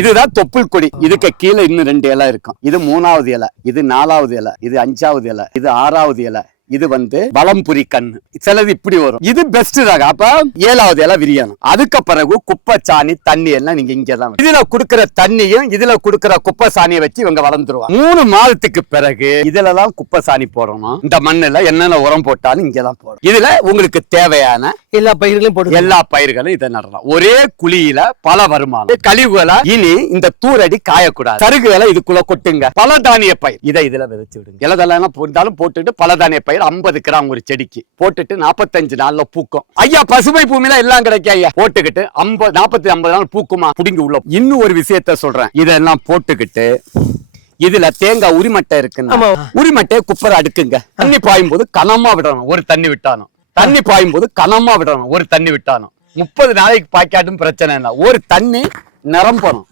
இதுதான் தொப்புள் கொடி. இதுக்கு கீழே இன்னும் ரெண்டு இலை இருக்கும். இது மூணாவது இலை இது நாலாவது இலை இது அஞ்சாவது இலை இது ஆறாவது இலை. இது வந்து பலம்புரி கண்ணு சிலது இப்படி வரும். இது பெஸ்ட் ரகம் அப்ப ஏழாவது இலை விரியணும். அதுக்கு பிறகு குப்பை சாணி தண்ணி எல்லாம் நீங்க இங்க தான் இதுல குடுக்கிற தண்ணியும் இதுல குடுக்கிற குப்பை சாணியை வச்சு இவங்க வளர்ந்துருவாங்க. மூணு மாதத்துக்கு பிறகு இதுல தான் குப்பை சாணி போடணும். இந்த மண்ணுல என்னென்ன உரம் போட்டாலும் இங்க தான் போடணும். இதுல உங்களுக்கு தேவையான எல்லா பயிர்களையும் போட்டு எல்லா பயிர்களும் இதை நடலாம். ஒரே குழியில பல வருமானம். கழிவுகளை இனி இந்த தூரடி காயக்கூடாது. சருகுகளை இதுக்குள்ள கொட்டுங்க. பல தானிய பயிர். இதை இதுல விதைச்சு விடுங்க. இலதெல்லாம் போட்டாலும் போட்டுட்டு பல தானிய பயிர் ஐம்பது கிராம் ஒரு செடிக்கு போட்டுட்டு நாற்பத்தஞ்சு நாள்ல பூக்கும். ஐயா பசுமை பூமியில எல்லாம் கிடைக்கும் ஐயா. போட்டுக்கிட்டு ஐம்பது நாற்பத்தி ஐம்பது நாள் பூக்குமா? புடிங்கி உள்ள இன்னும் ஒரு விஷயத்த சொல்றேன். இதெல்லாம் போட்டுக்கிட்டு இதுல தேங்காய் உரிமட்டை இருக்குன்னா ஆமா. உரிமட்டையை குப்பரை அடுக்குங்க. தண்ணி பாயும் போது கனமா விடணும். ஒரு தண்ணி விட்டாலும். தண்ணி பாயும் போது கனமா விடணும். ஒரு தண்ணி விட்டாலும். முப்பது நாளைக்கு பாய்க்காட்டும் பிரச்சனை இல்லை. ஒரு தண்ணி நிரம்பணும்.